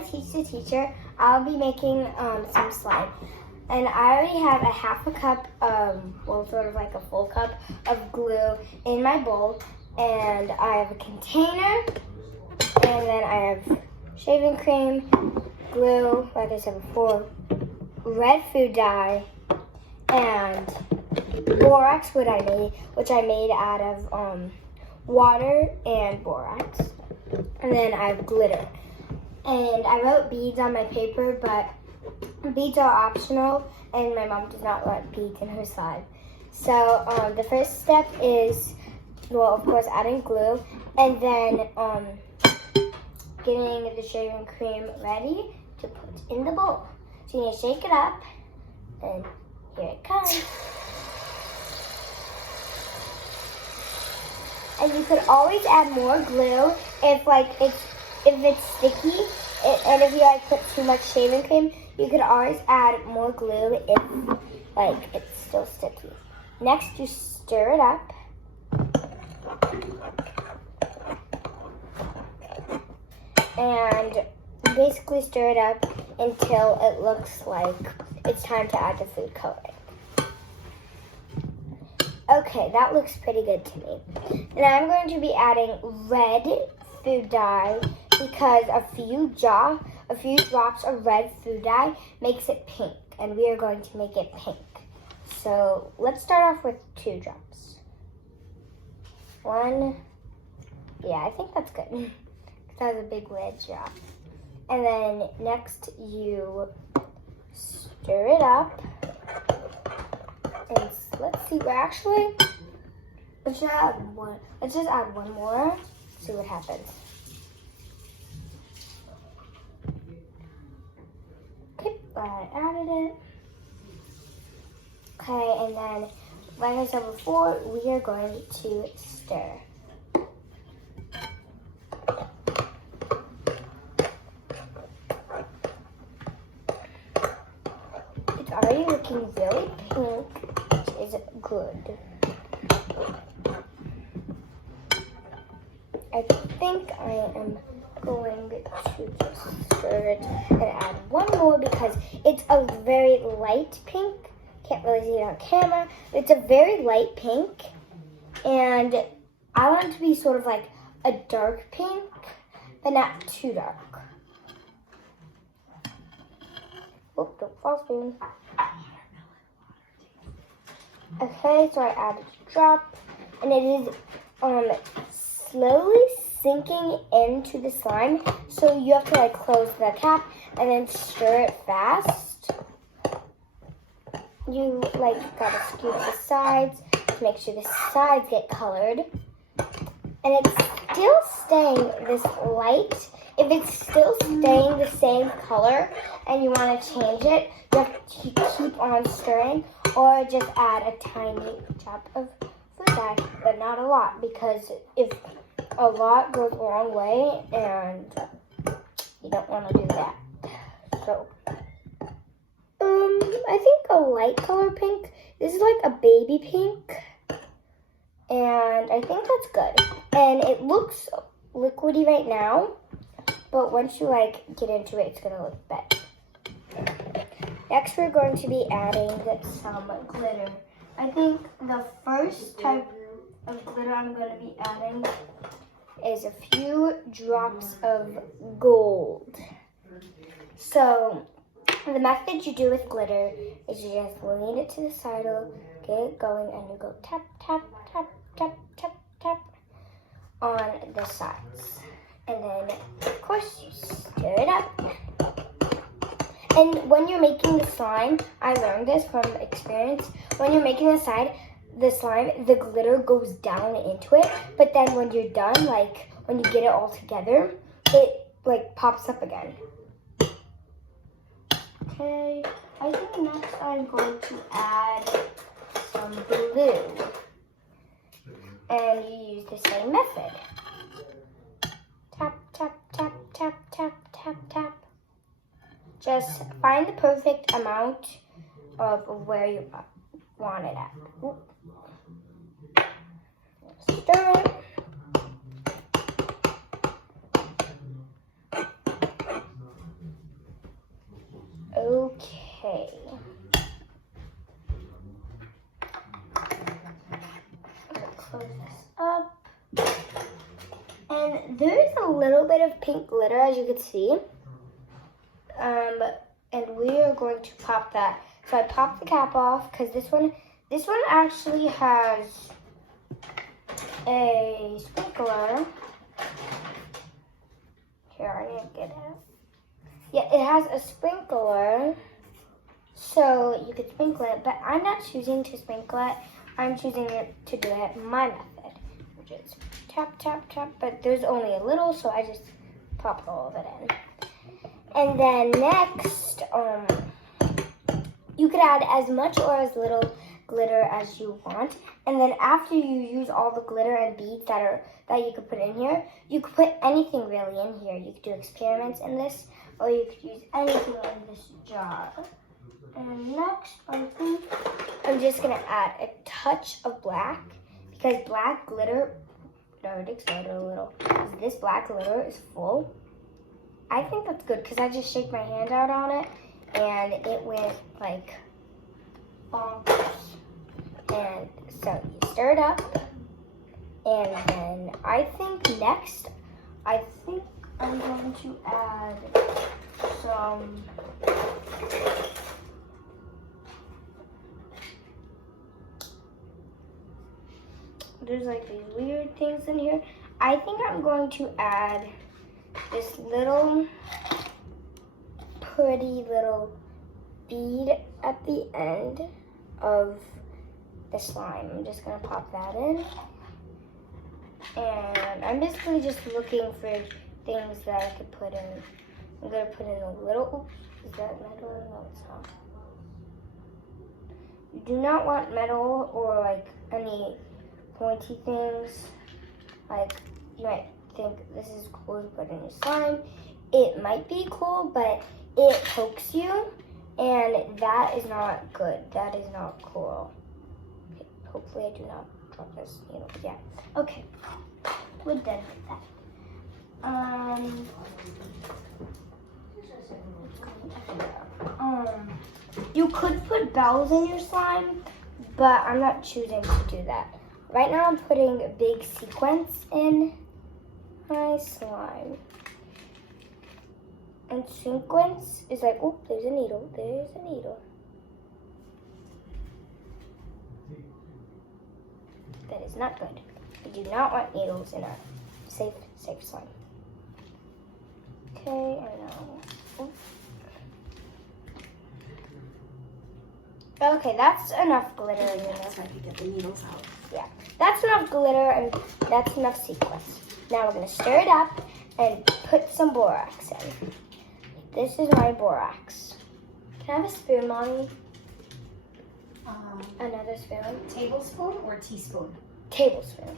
I teach the teacher, I'll be making some slime. And I already have a half a cup, well, sort of like a full cup of glue in my bowl. And I have a container, and then I have shaving cream, glue, like I said before, red food dye, and borax, which I made out of water and borax. And then I have glitter. And I wrote beads on my paper, but beads are optional, and my mom does not want beads in her slime. So the first step is, well, of course, adding glue, and then getting the shaving cream ready to put in the bowl. So you need to shake it up, and here it comes. And you could always add more glue if it's sticky, and if you put too much shaving cream, you could always add more glue if it's still sticky. Next, you stir it up. And you basically stir it up until it looks like it's time to add the food coloring. Okay, that looks pretty good to me. And I'm going to be adding red food dye because a few drops of red food dye makes it pink, and we are going to make it pink. So let's start off with 2 drops. 1, yeah, I think that's good. Because that was a big red drop. And then next you stir it up. And let's see, let's just add one more, see what happens. Okay, I added it. Okay, and then, like I said before, we are going to stir. It's already looking really pink, which is good. I think I am going to just stir it and add one more because it's a very light pink. Can't really see it on camera. It's a very light pink, and I want it to be sort of like a dark pink, but not too dark. Oh, don't fall spoon. Okay, so I added a drop, and it is slowly sinking into the slime, so you have to close the cap and then stir it fast. You gotta scoop the sides to make sure the sides get colored, and it's still staying this light. If it's still staying the same color and you want to change it, you have to keep on stirring, or just add a tiny drop of food dye, but not a lot, because if a lot goes a long way, and you don't want to do that. So, I think a light color pink. This is like a baby pink, and I think that's good. And it looks liquidy right now, but once you get into it, it's gonna look better. Next, we're going to be adding some glitter. I think the first type of glitter I'm going to be adding is a few drops of gold. So, the method you do with glitter is you just lean it to the side, get it going, and you go tap, tap, tap, tap, tap, tap on the sides. And then, of course, you stir it up. And when you're making the slime, I learned this from experience, when you're making the slime, the glitter goes down into it, but then when you're done, when you get it all together, it pops up again. Okay, I think next I'm going to add some glue. And you use the same method. Tap, tap, tap, tap, tap, tap, tap. Just find the perfect amount of where you want it at. Stir it. like pink glitter, as you can see. And we are going to pop that. So I popped the cap off because this one actually has a sprinkler. Here, I need to get it. Yeah, it has a sprinkler, so you could sprinkle it, but I'm not choosing to sprinkle it. I'm choosing to do it my method, which is tap, tap, tap, but there's only a little, so I just pop all of it in. And then next, you could add as much or as little glitter as you want. And then after you use all the glitter and beads that you could put in here, you could put anything really in here. You could do experiments in this, or you could use anything in this jar. And next, I think I'm just gonna add a touch of black, because black glitter, no, it exploded a little. This black glitter is full. I think that's good because I just shake my hand out on it and it went like bonkers. And so you stir it up, and then I think next, I'm going to add some there's like these weird things in here. I think I'm going to add this little pretty little bead at the end of the slime. I'm just gonna pop that in. And I'm basically just looking for things that I could put in. I'm gonna put in a little, oops, is that metal? No, it's not. You do not want metal or like any pointy things. Like you might think this is cool to put in your slime. It might be cool, but it pokes you, and that is not good. That is not cool. Okay, hopefully I do not drop this. Yeah. Okay, we're done with that. You could put bells in your slime, but I'm not choosing to do that. Right now I'm putting a big sequence in my slime. And sequence is like, oh, there's a needle, there's a needle. That is not good. We do not want needles in our safe slime. Okay, I know. Oops. Okay, that's enough glitter in there. That's why you get the needles out. Yeah, that's enough glitter and that's enough sequence. Now we're gonna stir it up and put some borax in. This is my borax. Can I have a spoon, Mommy? Another spoon? Tablespoon or teaspoon? Tablespoon.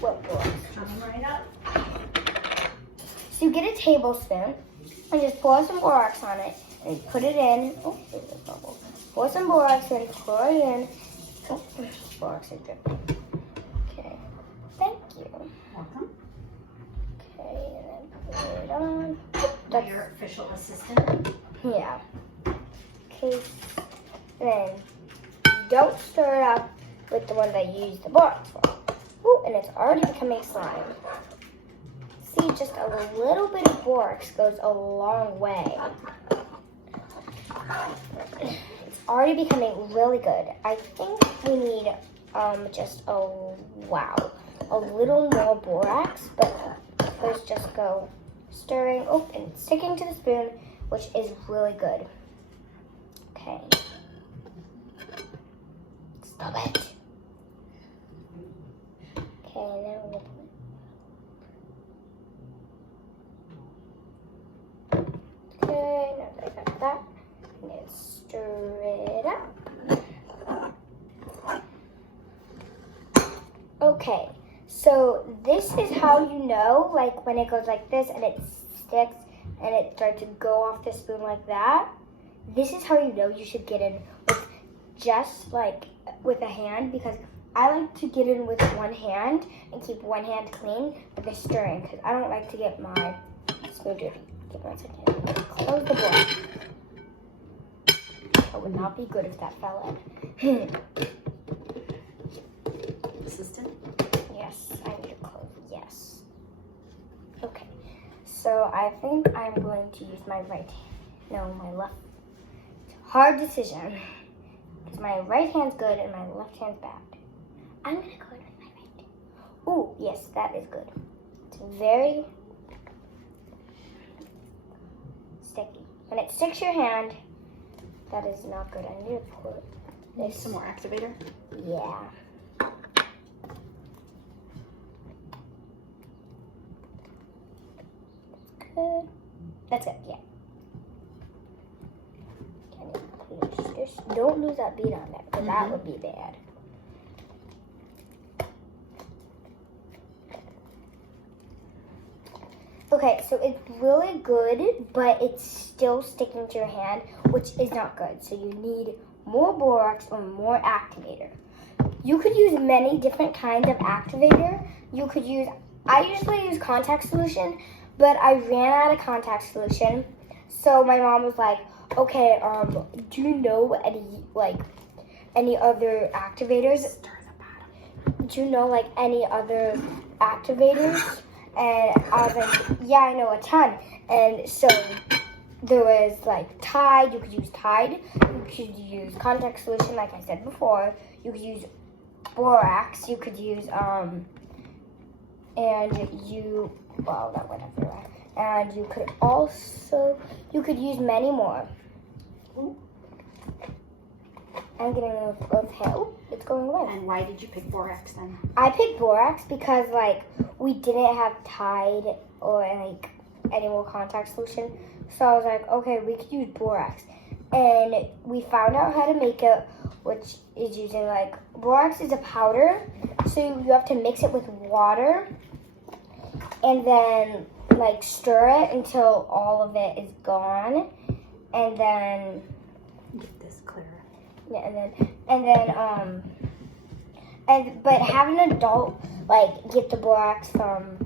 What borax? Coming right up. So you get a tablespoon and just pour some borax on it and put it in. Oh, there's a bubble. Pour some borax in, pour it in. Oh, borax is good. Okay, thank you. Welcome. Okay, and then put it on. That's your official assistant. Yeah. Okay, then you don't stir it up with the one that you used the borax for. Ooh, and it's already becoming slime. See, just a little bit of borax goes a long way. It's already becoming really good. I think we need just a little more borax, but first just go stirring. Oh, and it's sticking to the spoon, which is really good. Okay. Stop it. Okay, and then we'll okay, now that I got that, I'm gonna stir it up. Okay, so this is how you know, like when it goes like this and it sticks and it starts to go off the spoon like that. This is how you know you should get in with just like with a hand, because I like to get in with one hand and keep one hand clean with the stirring, because I don't like to get my spoon dirty. Give me 1 second. Close the door. That would not be good if that fell in. Assistant? Yes, I need to close. Yes. Okay. So I think I'm going to use my right hand. No, my left. Hard decision. Because my right hand's good and my left hand's bad. I'm going to go with my right. Ooh, yes, that is good. It's very sticky. When it sticks to your hand, that is not good. I need to put Need some more activator? Yeah. Good. That's it, yeah. Don't lose that bead on there, because that would be bad. Okay, so it's really good, but it's still sticking to your hand, which is not good. So you need more borax or more activator. You could use many different kinds of activator. I usually use contact solution, but I ran out of contact solution. So my mom was like, okay, do you know any other activators? Do you know any other activators? And I was like, yeah, I know a ton. And so there was Tide. You could use Tide. You could use contact solution, like I said before. You could use borax. You could use that went everywhere. And you could use many more. Ooh. I'm getting a little of hail. It's going away. And why did you pick borax then? I picked borax because we didn't have Tide or any more contact solution. So I was like, okay, we could use borax. And we found out how to make it, which is using borax is a powder. So you have to mix it with water and then stir it until all of it is gone. And then get this clearer. Yeah, but have an adult get the borax from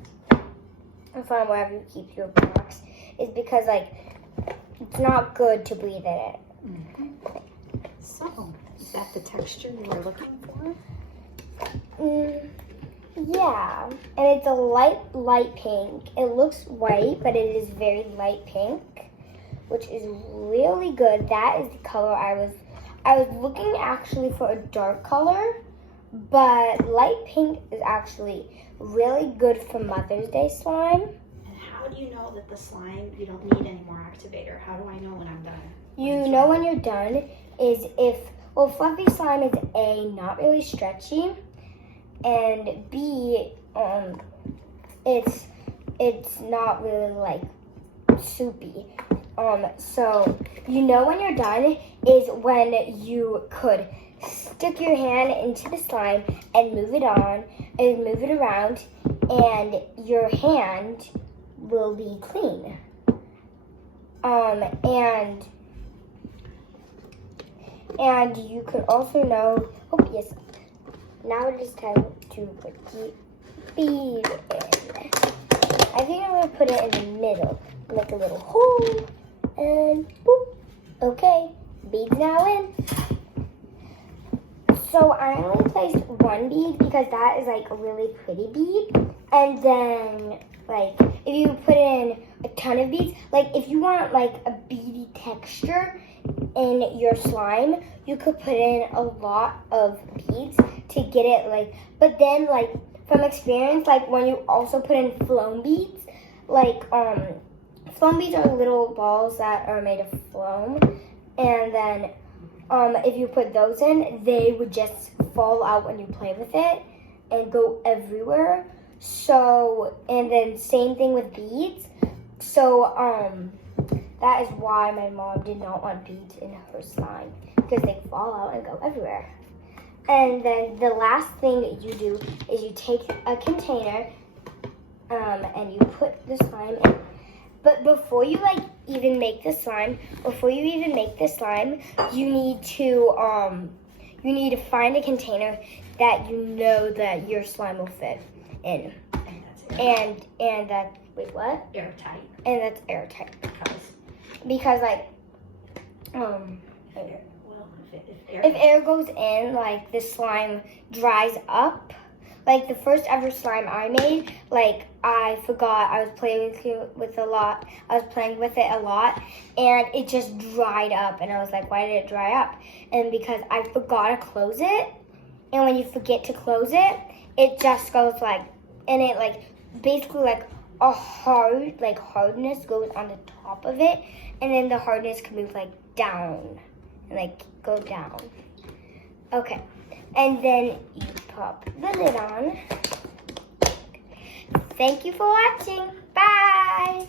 wherever you keep your borax is because it's not good to breathe in it. So, is that the texture you were looking for? Yeah, and it's a light pink. It looks white, but it is very light pink, which is really good. That is the color I was looking actually for a dark color, but light pink is actually really good for Mother's Day slime. And how do you know that the slime, you don't need any more activator? How do I know when I'm done? You know when you're done is fluffy slime is A, not really stretchy, and B, it's not really soupy. So you know when you're done is when you could stick your hand into the slime and move it around, and your hand will be clean. And you could also know. Oh yes. Now it is time to put the bead in. I think I'm gonna put it in the middle, make a little hole. And boop. Okay, bead's now in. So I only placed one bead because that is a really pretty bead. And then if you put in a ton of beads, if you want a beady texture in your slime, you could put in a lot of beads to get it but then from experience, when you also put in Floam beads, Floam beads are little balls that are made of foam, and then if you put those in, they would just fall out when you play with it and go everywhere. So, and then same thing with beads. So, that is why my mom did not want beads in her slime, because they fall out and go everywhere. And then the last thing that you do is you take a container and you put the slime in. But before you even make the slime, you need to find a container that you know that your slime will fit in. And that wait, what? Airtight. And that's airtight because if if air goes in, the slime dries up, like the first ever slime I made, like I forgot I was playing with a lot. I was playing with it a lot, and it just dried up. And I was like, why did it dry up? And because I forgot to close it. And when you forget to close it, it just goes like, and it like basically like a hardness goes on the top of it, and then the hardness can move like down and like go down. Okay, and then you pop the lid on. Thank you for watching. Bye.